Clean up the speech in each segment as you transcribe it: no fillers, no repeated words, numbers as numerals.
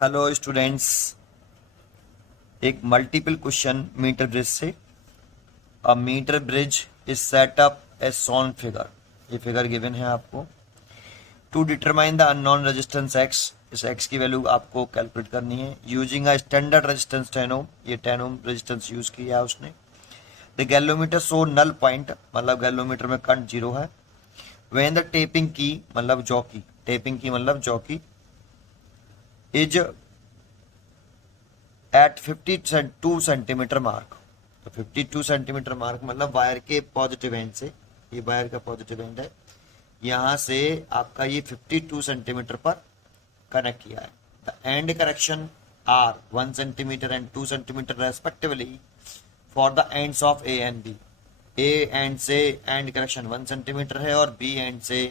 Hello students. एक multiple question meter bridge से। A meter bridge is set up a shown figure. ये figure given है आपको। To determine the unknown resistance x. इस x की value आपको calculate करनी है using a standard resistance 10 ohm. ये 10 ओम रेजिस्टेंस यूज किया है उसने। The galvanometer show null point, मतलब गैलोमीटर में करंट जीरो है। व्हेन द टेपिंग की मतलब जॉकी, टेपिंग की मतलब jockey is at 52 centimetre mark. तो 52 सेंटीमीटर मार्क मतलब वायर के पॉजिटिव एंड से, ये वायर का पॉजिटिव एंड है, यहां से आपका ये 52 सेंटीमीटर पर कनेक्ट किया है। The end correction are 1 centimetre and 2 centimetre respectively for the ends of A and B. A end से एंड करेक्शन 1 सेंटीमीटर है और बी एंड से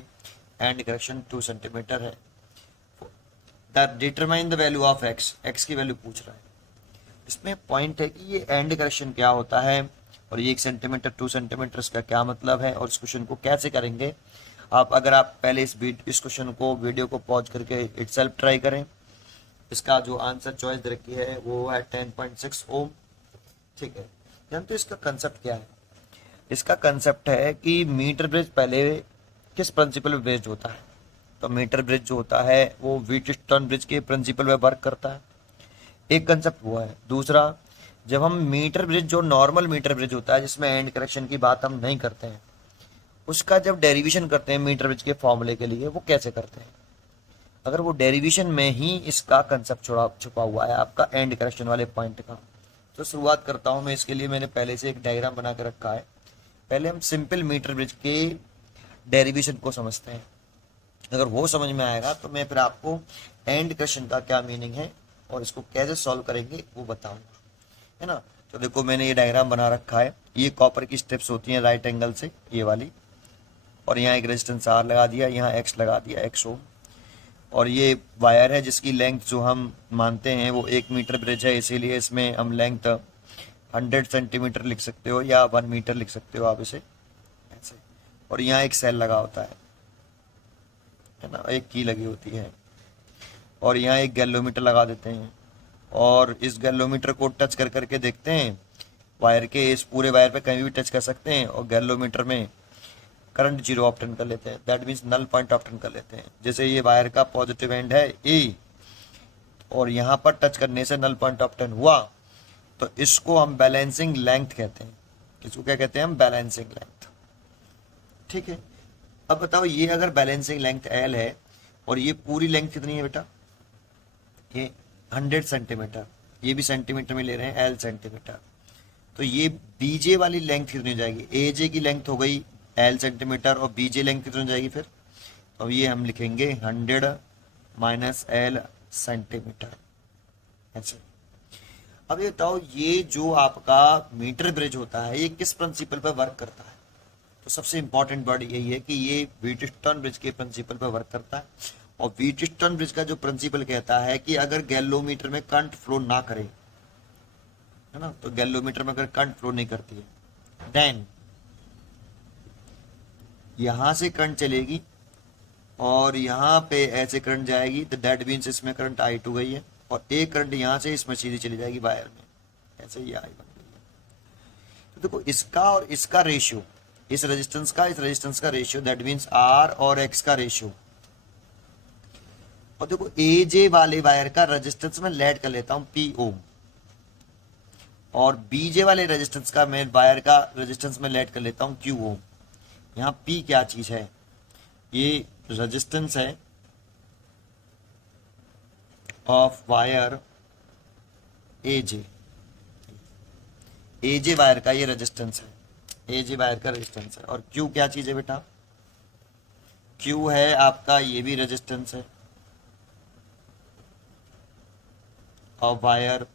एंड करेक्शन 2 सेंटीमीटर है। The determine the value of X, X की वैल्यू पूछ रहा है। इसमें पॉइंट है कि ये एंड करेक्शन क्या होता है और ये 1 सेंटीमीटर 2 सेंटीमीटर इसका क्या मतलब है और इस क्वेश्चन को कैसे करेंगे। अगर आप पहले इस क्वेश्चन को वीडियो को पॉज करके इटसेल्फ ट्राई करें। इसका जो आंसर चॉइस दे रखी है वो है 10.6 ओम। ठीक है, जानते हो इसका कंसेप्ट क्या है? इसका कंसेप्ट है कि मीटर ब्रिज पहले किस प्रिंसिपल पे बेस्ड होता है। तो मीटर ब्रिज जो होता है वो व्हीटस्टोन ब्रिज के प्रिंसिपल पे वर्क करता है। एक कंसेप्ट हुआ है। दूसरा, जब हम मीटर ब्रिज, जो नॉर्मल मीटर ब्रिज होता है जिसमें एंड करेक्शन की बात हम नहीं करते हैं, उसका जब डेरिवेशन करते हैं मीटर ब्रिज के फॉर्मूले के लिए, वो कैसे करते हैं। अगर वो डेरिवेशन में ही इसका कंसेप्ट छुपा हुआ है आपका एंड करेक्शन वाले पॉइंट का। तो शुरुआत करता हूं मैं। इसके लिए मैंने पहले से एक डायग्राम बना के रखा है। पहले हम सिंपल मीटर ब्रिज के डेरिवेशन को समझते हैं। अगर वो समझ में आएगा तो मैं फिर आपको एंड करेक्शन का क्या मीनिंग है और इसको कैसे सॉल्व करेंगे वो बताऊंगा, है ना। तो देखो मैंने ये डायग्राम बना रखा है। ये कॉपर की स्टेप्स होती हैं राइट एंगल से, ये वाली। और यहाँ एक रेजिस्टेंस आर लगा दिया, यहाँ एक्स लगा दिया, एक्स ओम। और ये वायर है जिसकी लेंथ जो हम मानते हैं वो 1 मीटर ब्रिज है, इसीलिए इसमें हम लेंथ 100 सेंटीमीटर लिख सकते हो या 1 मीटर लिख सकते हो आप इसे ऐसे। और यहाँ एक सेल लगा होता है ना, एक की लगी होती है। और यहाँ एक गैलोमीटर लगा देते हैं और इस गैलोमीटर को टच कर करके देखते हैं। वायर के इस पूरे वायर पे कहीं भी टच कर सकते हैं और गैलोमीटर में करंट जीरो ऑप्टेन कर लेते हैं। That means null point obtain कर लेते हैं। जैसे ये वायर का पॉजिटिव एंड है ए और यहाँ पर टच करने से नल पॉइंट ऑप्टेन हुआ, तो इसको हम बैलेंसिंग लेंथ कहते हैं। इसको क्या कहते हैं हम? Balancing length. ठीक है, अब बताओ ये अगर बैलेंसिंग लेंथ एल है और ये पूरी लेंथ कितनी है बेटा? ये 100 सेंटीमीटर। ये भी सेंटीमीटर में ले रहे हैं, एल सेंटीमीटर। तो ये बीजे वाली लेंथ कितनी हो जाएगी? एजे की लेंथ हो गई एल सेंटीमीटर और बीजे लेंथ कितनी हो जाएगी फिर? तो ये हम लिखेंगे 100 माइनस एल सेंटीमीटर ऐसे। अब ये बताओ ये जो आपका मीटर ब्रिज होता है ये किस प्रिंसिपल पर वर्क करता है? तो सबसे इंपॉर्टेंट वर्ड यही है कि ये व्हीटस्टोन ब्रिज के प्रिंसिपल पर वर्क करता है। और व्हीटस्टोन ब्रिज का जो प्रिंसिपल कहता है कि अगर गैलोमीटर में करंट फ्लो ना करे, है ना, तो गैलोमीटर में अगर करंट फ्लो नहीं करती है देन यहां से करंट चलेगी और यहाँ पे ऐसे करंट जाएगी, तो दैट मीन्स इसमें करंट आई टू गई है और एक करंट यहाँ से इसमें सीधी चली जाएगी वायर में, ऐसे ही आई बन गई है। तो देखो इसका और इसका रेशियो, इस रेजिस्टेंस का रेशियो, दैट मीन्स आर और एक्स का रेशियो। और देखो ए जे वाले वायर का रेजिस्टेंस मैं लेट कर लेता हूं पी ओम और बीजे वाले रेजिस्टेंस का मैं वायर का रेजिस्टेंस में लेट कर लेता हूं क्यू ओम। यहाँ पी क्या चीज है? ये रेजिस्टेंस है of wire AJ. AJ wire का ये रेजिस्टेंस है, एजे वायर का रेजिस्टेंस है। और क्यू क्या चीज है बेटा? क्यू है आपका ये भी रेजिस्टेंस है ऑफ वायर,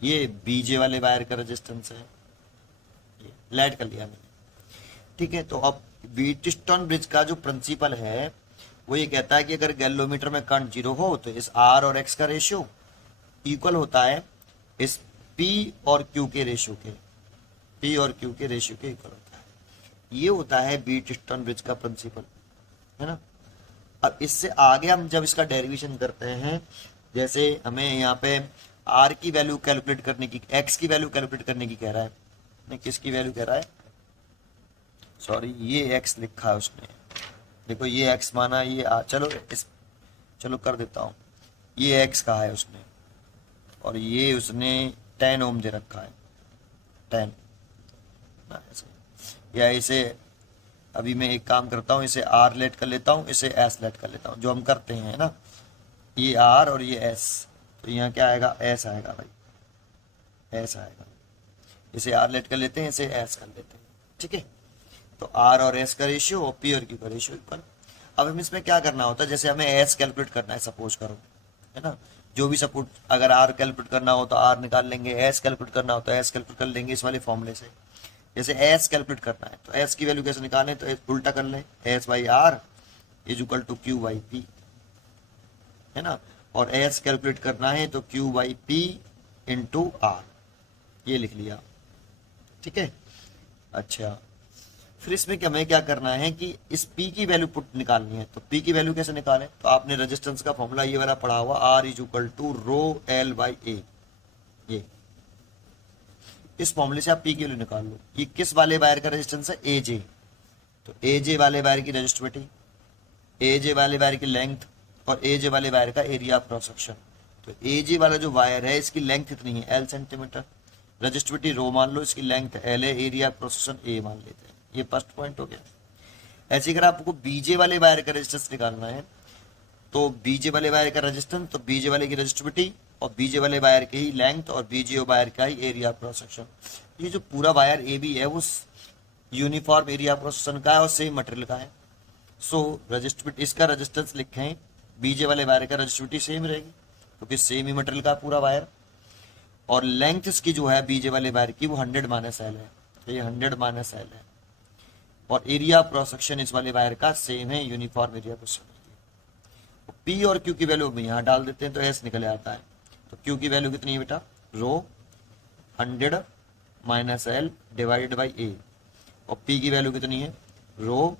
ये बीजे वाले वायर का रेजिस्टेंस है। ये लेट कर लिया मैंने। ठीक है, तो अब व्हीटस्टोन ब्रिज का जो प्रिंसिपल है वो ये कहता है कि अगर गैलोमीटर में करंट जीरो हो तो इस आर और एक्स का रेशियो इक्वल होता है इस पी और क्यू के रेशियो के, पी और क्यू के रेशियो के इक्वल होता है। ये होता है व्हीटस्टोन ब्रिज का प्रिंसिपल, है ना। अब इससे आगे हम जब इसका डेरिवेशन करते हैं, जैसे हमें यहाँ पे आर की वैल्यू कैलकुलेट करने की, एक्स की वैल्यू कैलकुलेट करने की कह रहा है, नहीं किसकी वैल्यू कह रहा है, सॉरी ये एक्स लिखा है उसने, देखो ये एक्स माना, ये चलो कर देता हूँ, ये एक्स कहा है उसने और ये उसने 10 ओम दे रखा है, 10 ना ऐसे, या इसे अभी मैं एक काम करता हूँ, इसे आर लेट कर लेता हूँ, इसे एस लेट कर लेता हूँ, जो हम करते हैं ना, ये आर और ये एस, तो यहाँ क्या आएगा, एस आएगा भाई, एस आएगा, इसे आर लेट कर लेते हैं, इसे एस कर लेते हैं, ठीक है। तो आर और एस का रेशियो और पी और क्यू का रेशियो इक्वल। अब हम इसमें क्या करना होता है, जैसे हमें एस कैलकुलेट करना है सपोज करो, है ना, जो भी सपोर्ट, अगर आर कैलकुलेट करना हो तो आर निकाल लेंगे, एस कैलकुलेट करना हो तो एस कैलकुलेट कर लेंगे इस वाले फॉर्मूले से। जैसे एस कैलकुलेट करना है तो एस की वैल्यू कैसे निकालें, तो उल्टा कर लें, S by R is equal to Q by P, है ना, और एस कैलकुलेट करना है तो Q by P into R, ये लिख लिया, ठीक है। अच्छा, फिर इसमें क्या हमें क्या करना है कि इस P की वैल्यू पुट निकालनी है, तो P की वैल्यू कैसे निकालें, तो आपने रेजिस्टेंस का फॉर्मूला ये वाला पढ़ा हुआ, R is equal to rho L by A, ये इस फॉर्मूले से आप P की वैल्यू निकाल लो। ये किस वाले वायर का रेजिस्टेंस है, AJ, तो AJ वाले वायर की रेजिस्टिविटी, AJ वाले वायर की लेंथ और AJ वाले वायर का एरिया ऑफ क्रॉस सेक्शन। तो AJ वाला जो वायर है इसकी लेंथ इतनी है L सेंटीमीटर, रेजिस्टिविटी रो मान लो, इसकी लेंथ L है, area of cross section A मान लेते हैं, ये फर्स्ट पॉइंट हो गया। ऐसे अगर आपको बीजे वाले वायर का रेजिस्टेंस निकालना है, तो बीजे वाले वायर का रेजिस्टेंस, तो बीजे वाले की रेजिस्टिविटी और बीजे वाले वायर की ही लेंथ और बीजे वायर का ही एरिया ऑफ क्रॉस सेक्शन। ये जो पूरा वायर ए बी है वो uniform area of cross section का है और सेम मटेरियल का है। सो रेजिस्टिविटी, इसका रेजिस्टेंस लिखें, बीजे वाले वायर का रेजिस्टिविटी सेम रहेगी क्योंकि सेम ही मटेरियल का पूरा वायर, और लेंथ इसकी जो है बीजे वाले वायर की वो 100 माइनस एल है, तो ये 100 माइनस एल है, और एरिया ऑफ क्रॉस सेक्शन इस वाले वायर का सेम है, uniform area cross section. P और क्यू की वैल्यू यहाँ डाल देते हैं तो एस निकल आता है। तो क्यू की वैल्यू कितनी है बेटा, रो 100 माइनस एल डिवाइडेड बाई ए, और पी की वैल्यू कितनी है, रो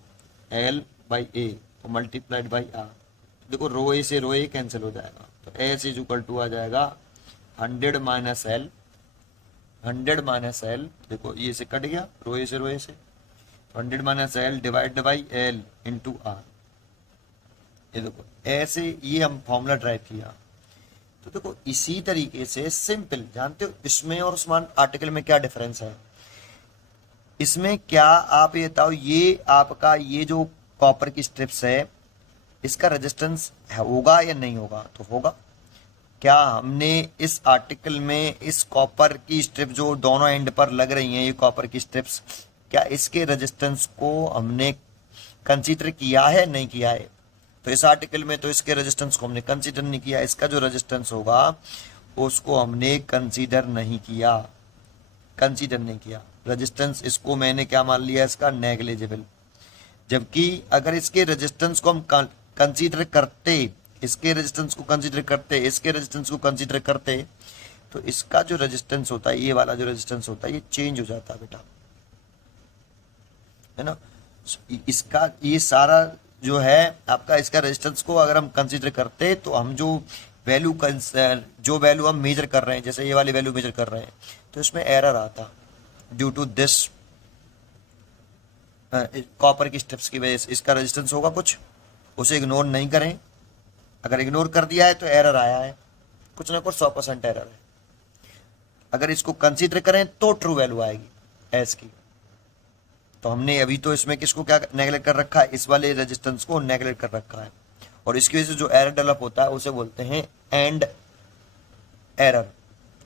एल बाई ए और मल्टीप्लाइड बाई आर। देखो रो ए से रो ए कैंसिल हो जाएगा, तो एस इज इक्वल टू आ जाएगा 100 माइनस एल, 100 माइनस एल, देखो ये से कट गया, रो ए से 100 minus L divide by L into R. ये देखो ऐसे ये हम फॉर्मूला ड्राइव किया। तो देखो इसी तरीके से सिंपल, जानते हो इसमें और उस आर्टिकल में क्या डिफरेंस है, इसमें क्या आप ये बताओ, ये आपका ये जो कॉपर की स्ट्रिप्स है इसका रेजिस्टेंस होगा या नहीं होगा, तो होगा। क्या हमने इस आर्टिकल में इस कॉपर की स्ट्रिप जो दोनों एंड पर लग रही हैं, ये कॉपर की स्ट्रिप्स, क्या इसके रेजिस्टेंस को हमने कंसीडर किया है, नहीं किया है, तो इस आर्टिकल में तो इसके रेजिस्टेंस को हमने कंसीडर नहीं किया, इसका जो रेजिस्टेंस होगा उसको हमने कंसीडर नहीं किया, कंसीडर नहीं किया रेजिस्टेंस, इसको मैंने क्या मान लिया, इसका नेग्लिजिबल। जबकि अगर इसके रेजिस्टेंस को हम कंसीडर करते, इसके रेजिस्टेंस को कंसीडर करते, इसके रेजिस्टेंस को कंसीडर करते, तो इसका जो रेजिस्टेंस होता है, ये वाला जो रेजिस्टेंस होता है, ये चेंज हो जाता है बेटा, है ना। इसका ये सारा जो है आपका, इसका रेजिस्टेंस को अगर हम कंसीडर करते तो हम जो वैल्यू हम मेजर कर रहे हैं, जैसे ये वाली वैल्यू मेजर कर रहे हैं, तो इसमें एरर आता ड्यू टू दिस कॉपर की स्टेप्स की वजह से। इसका रेजिस्टेंस होगा कुछ, उसे इग्नोर नहीं करें, अगर इग्नोर कर दिया है तो एरर आया है, कुछ ना कुछ 100% एरर है। अगर इसको कंसीडर करें तो ट्रू वैल्यू आएगी एस की। तो हमने अभी तो इसमें किसको क्या नेगलेक्ट कर रखा है, इस वाले रेजिस्टेंस को नेगलेक्ट कर रखा है, और इसकी वजह से जो एरर डेवलप होता है उसे बोलते हैं and error,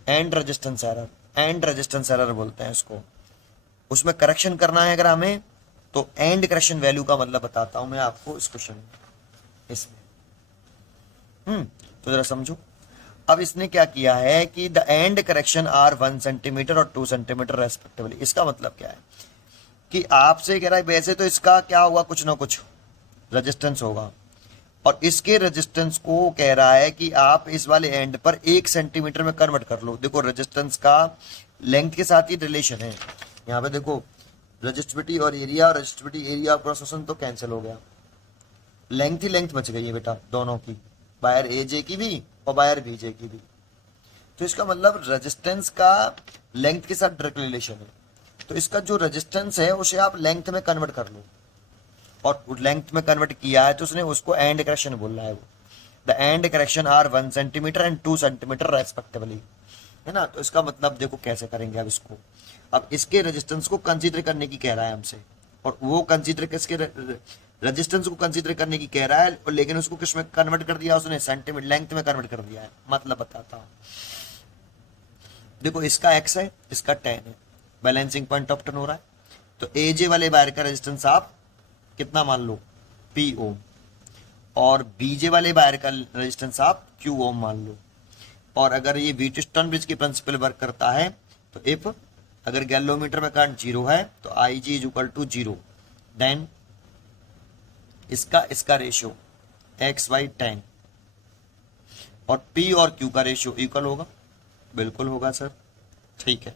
and resistance error, and resistance error बोलते हैं इसको। उसमें करेक्शन करना है अगर हमें, तो एंड करेक्शन वैल्यू का मतलब बताता हूं मैं आपको इस क्वेश्चन में, इसमें तो जरा समझो। अब इसने क्या किया है कि the end correction are 1 centimetre और 2 सेंटीमीटर रेस्पेक्टिवली। इसका मतलब क्या है कि आपसे कह रहा है वैसे तो इसका क्या होगा, कुछ ना कुछ रेजिस्टेंस होगा, और इसके रेजिस्टेंस को कह रहा है कि आप इस वाले एंड पर 1 सेंटीमीटर में कन्वर्ट कर लो। देखो रेजिस्टेंस का लेंथ के साथ ही रिलेशन है, यहाँ पे देखो रेजिस्टिविटी और area, resistivity area cross section तो कैंसिल हो गया, लेंथ ही लेंथ बच गई है बेटा दोनों की, वायर ए जे की भी और वायर बी जे की भी। तो इसका मतलब रेजिस्टेंस का लेंथ के साथ डायरेक्ट रिलेशन है। तो इसका जो रेजिस्टेंस है उसे आप लेंथ में कन्वर्ट कर लो, और लेंथ में कन्वर्ट किया है तो उसने उसको एंड करेक्शन बोलना है वो। The end correction are 1 centimetre and 2 centimetre respectively, है ना। तो इसका मतलब देखो कैसे करेंगे अब इसको। अब इसके रेजिस्टेंस को कंसीडर करने की कह रहा है हमसे, और वो कंसीडर किसके रेजिस्टेंस को कंसीडर करने की कह रहा है, और लेकिन उसको किस में कन्वर्ट कर दिया उसने, सेंटीमीटर लेंथ में कन्वर्ट कर दिया है। मतलब बताता हूँ, देखो इसका x है, इसका 10 है, बैलेंसिंग पॉइंट ऑफ टर्न हो रहा है। तो एजे वाले वायर का रेजिस्टेंस आप कितना मान लो, पी ओम, और बीजे वाले वायर का रेजिस्टेंस आप क्यू ओम मान लो। और अगर ये व्हीटस्टोन-ब्रिज के प्रिंसिपल वर्क करता है तो इफ अगर गैलोमीटर में करंट 0 है तो आई जी इज इक्वल टू 0, देन इसका रेशियो x/10 और P और Q का रेशियो इक्वल होगा। बिल्कुल होगा सर, ठीक है।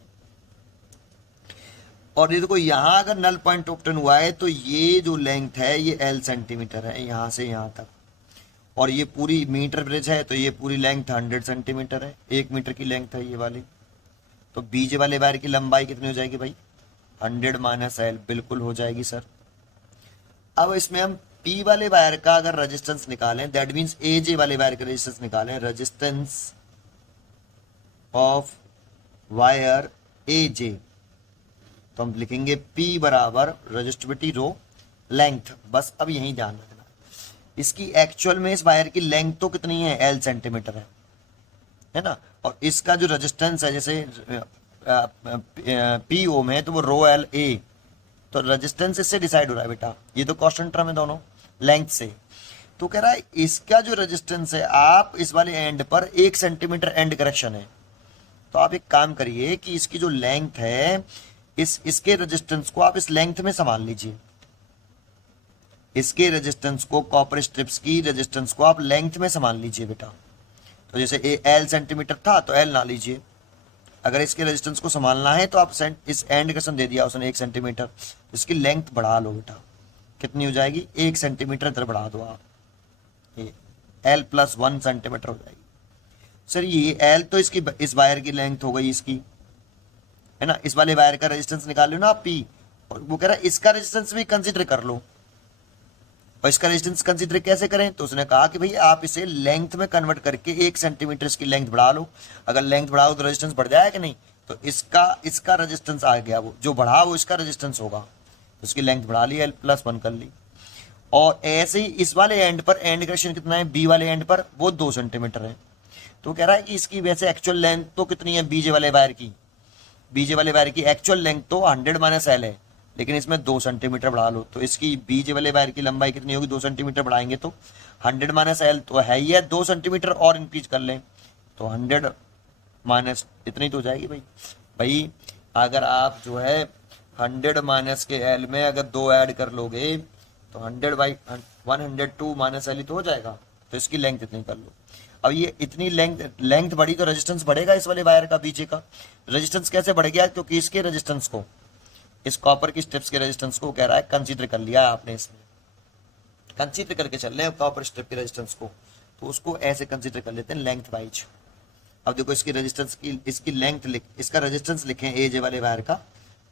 और ये देखो यहाँ अगर नल पॉइंट ऑफ टर्न हुआ है तो ये जो लेंथ है ये L सेंटीमीटर है यहाँ से यहाँ तक, और ये पूरी मीटर ब्रिज है तो ये पूरी लेंथ 100 सेंटीमीटर है, 1 मीटर की लेंथ है ये वाली। तो बीजे वाले वायर की लंबाई कितनी हो जाएगी भाई, 100 माइनस L, बिल्कुल हो जाएगी सर। अब इसमें हम पी वाले वायर का अगर रेजिस्टेंस निकालें, दैट मीन्स ए जे वाले वायर का रेजिस्टेंस निकालें, रेजिस्टेंस ऑफ वायर ए जे, तो हम लिखेंगे P बराबर रजिस्टिविटी रो लेंथ। बस अब यही ध्यान रखना, इसकी एक्चुअल में इस वायर की लेंथ तो कितनी है, L सेंटीमीटर है ना। और इसका जो रेजिस्टेंस है जैसे P ओम है तो वो रो L A, तो रेजिस्टेंस इससे डिसाइड हो रहा है बेटा, ये तो कांस्टेंट टर्म है दोनों लेंथ से। तो कह रहा है इसका जो रेजिस्टेंस है आप इस वाले एंड पर 1 सेंटीमीटर एंड करेक्शन है। तो आप एक काम करिए कि इसकी जो लेंथ है इसके रेजिस्टेंस को आप इस लेंथ में संभाल लीजिए, इसके रेजिस्टेंस को, कॉपर स्ट्रिप्स की रेजिस्टेंस को आप लेंथ में संभाल लीजिए बेटा। तो जैसे L सेंटीमीटर था तो L ना लीजिए, अगर इसके रेजिस्टेंस को संभालना है तो आप इस एंड करेक्शन दे दिया उसने 1 सेंटीमीटर, इसकी लेंथ बढ़ा लो बेटा, कितनी हो जाएगी, 1 सेंटीमीटर इधर बढ़ा दो आप, ये L + 1 सेंटीमीटर हो जाएगी। सर ये L तो इसकी इस वायर की लेंथ हो गई इसकी, है ना। इस वाले वायर का रेजिस्टेंस निकाल लो ना आप P, और वो कह रहा है इसका रेजिस्टेंस भी कंसीडर कर लो। और इसका रेजिस्टेंस कंसीडर कैसे करें, तो उसने कहा कि भाई आप इसे लेंथ में कन्वर्ट करके 1 सेंटीमीटर इसकी लेंथ बढ़ा लो। अगर लेंथ बढ़ाओ तो रेजिस्टेंस बढ़ जाएगा कि नहीं, तो इसका रेजिस्टेंस आ गया, वो जो बढ़ा वो इसका रेजिस्टेंस होगा, तो इसकी लेंथ बढ़ा ली, L + 1 कर ली। और ऐसे ही इस वाले एंड पर एंड करेक्शन कितना है, बी वाले एंड पर वो 2 सेंटीमीटर है। तो कह रहा है कि इसकी वैसे एक्चुअल लेंथ तो कितनी है बीजे वाले वायर की, बीजे वाले वायर की एक्चुअल लेंथ तो 100 माइनस L है, लेकिन इसमें 2 सेंटीमीटर बढ़ा लो। तो इसकी बीजे वाले वायर की लंबाई कितनी होगी, 2 सेंटीमीटर बढ़ाएंगे तो 100 माइनस L तो है ही है, 2 सेंटीमीटर और इंक्रीज कर लें तो 100 माइनस इतनी तो हो जाएगी भाई। भाई अगर आप जो है 100 माइनस के L में अगर 2 ऐड कर लोगे तो 100/102 माइनस L ही तो हो जाएगा। तो इसकी लेंथ इतनी कर लो। अब ये इतनी लेंथ बढ़ी तो रेजिस्टेंस बढ़ेगा इस वाले वायर का, बीजे का रेजिस्टेंस कैसे बढ़ गया, क्योंकि इसके रेजिस्टेंस को, इस कॉपर की स्ट्रिप्स के रेजिस्टेंस को कह रहा है कंसीडर कर लिया आपने, इसमें कंसीडर करके चल रहे हैं कॉपर स्ट्रिप के रेजिस्टेंस को, तो उसको ऐसे कंसीडर कर लेते हैं लेंथ वाइज। अब देखो इसकी रेजिस्टेंस की, इसकी लेंथ इसका रेजिस्टेंस लिखें एजे वाले वायर का,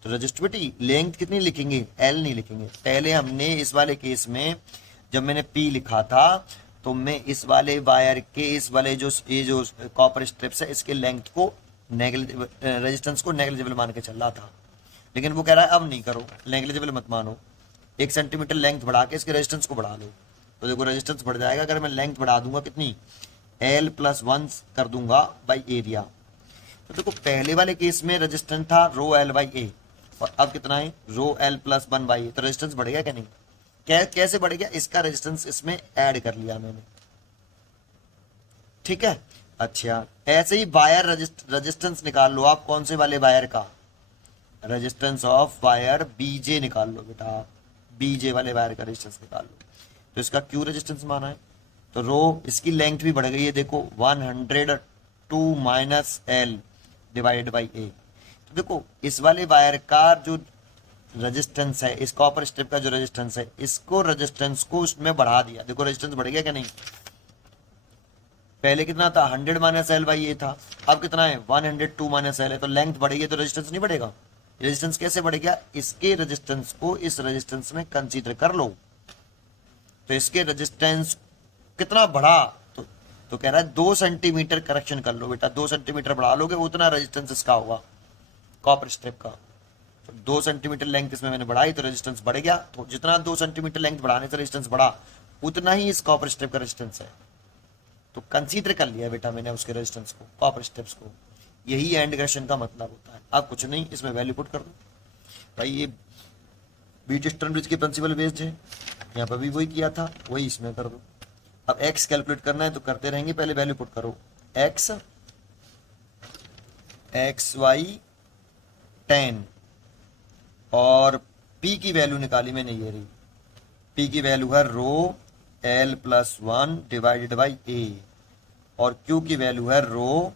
तो रेजिस्टिविटी लेंथ कितनी लिखेंगे, L नहीं लिखेंगे। पहले हमने इस वाले केस में जब मैंने P लिखा था तो मैं इस वाले वायर के इस वाले ये जो कॉपर स्ट्रिप्स है इसके लेंथ को रेजिस्टेंस को नेग्लिजिबल मान के चल रहा था, लेकिन वो कह रहा है अब नहीं करो, नेग्लिजिबल मत मानो, 1 सेंटीमीटर लेंथ बढ़ा के इसके रेजिस्टेंस को बढ़ा लो। तो देखो रेजिस्टेंस बढ़ जाएगा अगर मैं लेंथ बढ़ा दूंगा कितनी, L + 1 कर दूंगा बाई एरिया। तो देखो पहले वाले केस में रेजिस्टेंस था रो L/A, और अब कितना है रो L + 1/A, तो रेजिस्टेंस बढ़ गया क्या नहीं, कैसे बढ़ गया, इसका रेजिस्टेंस इसमें ऐड कर लिया मैंने, ठीक है। अच्छा ऐसे ही वायर रेजिस्टेंस निकाल लो आप, कौन से वाले वायर का, रेजिस्टेंस ऑफ वायर बीजे निकाल लो बेटा, बीजे वाले वायर का रेजिस्टेंस निकाल लो। तो इसका क्यू रेजिस्टेंस माना है, तो रो इसकी लेंथ भी बढ़ गई है, देखो 102 minus L divided by A। तो देखो इस वाले वायर का जो रेजिस्टेंस है, इस कॉपर स्ट्रिप का जो रेजिस्टेंस है, इसको रेजिस्टेंस को उसमें बढ़ा दिया। देखो रेजिस्टेंस बढ़ गया क्या नहीं? पहले कितना था 100 माइनस एल बाई ए था, अब कितना है 102 माइनस एल है, तो लेंथ बढ़ेगी तो रेजिस्टेंस नहीं बढ़ेगा। रेजिस्टेंस कैसे बढ़ गया? इसके रेजिस्टेंस को इस रेजिस्टेंस में कंसीडर कर लो, तो इसके रेजिस्टेंस कितना बढ़ा, तो कह रहा है 2 सेंटीमीटर करेक्शन कर लो बेटा, 2 सेंटीमीटर बढ़ा लोगे उतना रेजिस्टेंस इसका होगा कॉपर स्ट्रिप का। तो 2 सेंटीमीटर लेंथ इसमें मैंने बढ़ाई तो रेजिस्टेंस बढ़ गया, तो जितना 2 सेंटीमीटर लेंथ बढ़ाने से रेजिस्टेंस बढ़ा उतना ही इस कॉपर स्ट्रिप का रेजिस्टेंस है, तो कंसीडर कर लिया बेटा मैंने उसके रेजिस्टेंस को, कॉपर स्ट्रिप्स को। यही एंड क्वेश्चन का मतलब होता है। अब कुछ नहीं, इसमें वैल्यू पुट कर दो भाई, ये बीट स्टर्न ब्रिज के प्रिंसिपल बेस्ड है, यहाँ पर भी वही किया था, वही इसमें कर दो। अब x कैलकुलेट करना है तो करते रहेंगे, पहले वैल्यू पुट करो। x y 10 और p की वैल्यू निकाली मैंने, ये रही p की वैल्यू है रो l plus 1 divided by a, और q की वैल्यू है रो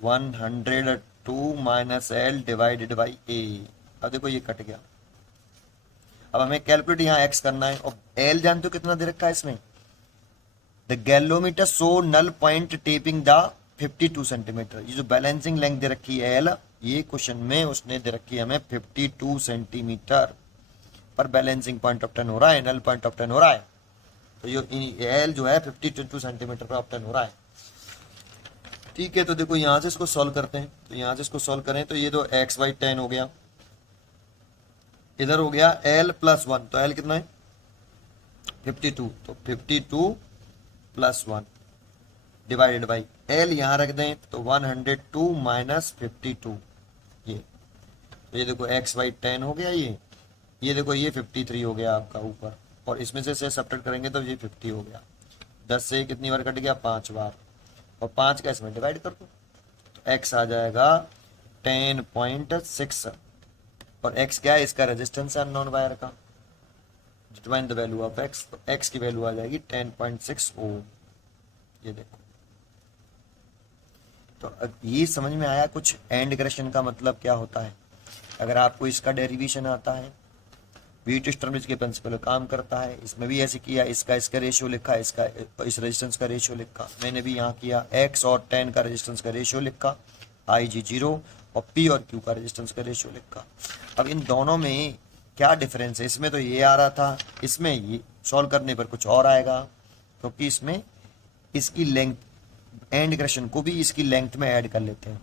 102 minus L divided by a। अब देखो ये कट गया, अब हमें कैलकुलेट यहाँ x करना है, और l जानते हो कितना दे रखा है इसमें? The galvanometer show null point tapping the 52 centimetre. ये जो बैलेंसिंग लेंथ दे रखी है एल, ये क्वेश्चन में उसने दे रखी है हमें 52 सेंटीमीटर पर बैलेंसिंग पॉइंट ऑफ टर्न हो रहा है, नल पॉइंट ऑफ टर्न हो रहा है, तो ये एल जो है 52 सेंटीमीटर पर ऑफ टर्न हो रहा है। ठीक है, तो देखो यहां से इसको सॉल्व करते हैं, तो यहां से इसको सॉल्व करें तो ये तो एक्स वाई 10 हो गया, इधर हो गया एल प्लस 1, तो एल कितना है 52, तो 52 प्लस 1 डिवाइडेड बाई एल यहां रख दें तो 102 माइनस 52, ये तो ये देखो एक्स वाई 10 हो गया, ये देखो ये 53 हो गया आपका ऊपर, और इसमें से सब्ट्रैक्ट करेंगे तो ये 50 हो गया। 10 से कितनी बार कट गया? 5 बार, और 5 का इसमें डिवाइड कर दो तो x आ जाएगा 10.6, और x क्या है? इसका रेजिस्टेंस है अननोन वायर का। Determine the value of x, तो x की वैल्यू आ जाएगी 10.6 ओम। ये देखो, तो अब ये समझ में आया कुछ एंड इक्वेशन का मतलब क्या होता है। अगर आपको इसका डेरिवेशन आता है, बीट स्टर्न के प्रिंसिपल काम करता है, इसमें भी ऐसे किया, इसका रेशियो लिखा, इसका इस रेजिस्टेंस का रेशियो लिखा, मैंने भी यहाँ किया, x और 10 का रेजिस्टेंस का रेशियो लिखा, IG 0 और P और Q का रेजिस्टेंस का रेशियो लिखा। अब इन दोनों में क्या डिफरेंस है? इसमें तो ये आ रहा था, इसमें ये सॉल्व करने पर कुछ और आएगा, क्योंकि तो इसमें इसकी लेंथ, एंड इक्वेशन को भी इसकी लेंथ में ऐड कर लेते हैं,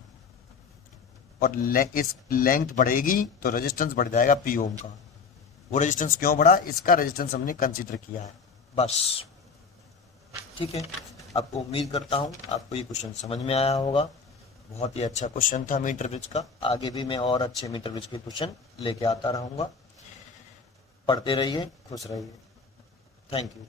और इस लेंथ बढ़ेगी तो रेजिस्टेंस बढ़ जाएगा P ओम का। वो रेजिस्टेंस क्यों बढ़ा? इसका रेजिस्टेंस हमने कंसीडर किया है, बस। ठीक है, आपको उम्मीद करता हूँ आपको ये क्वेश्चन समझ में आया होगा। बहुत ही अच्छा क्वेश्चन था मीटर ब्रिज का, आगे भी मैं और अच्छे मीटर ब्रिज के क्वेश्चन लेके आता रहूँगा। पढ़ते रहिए, खुश रहिए। Thank you.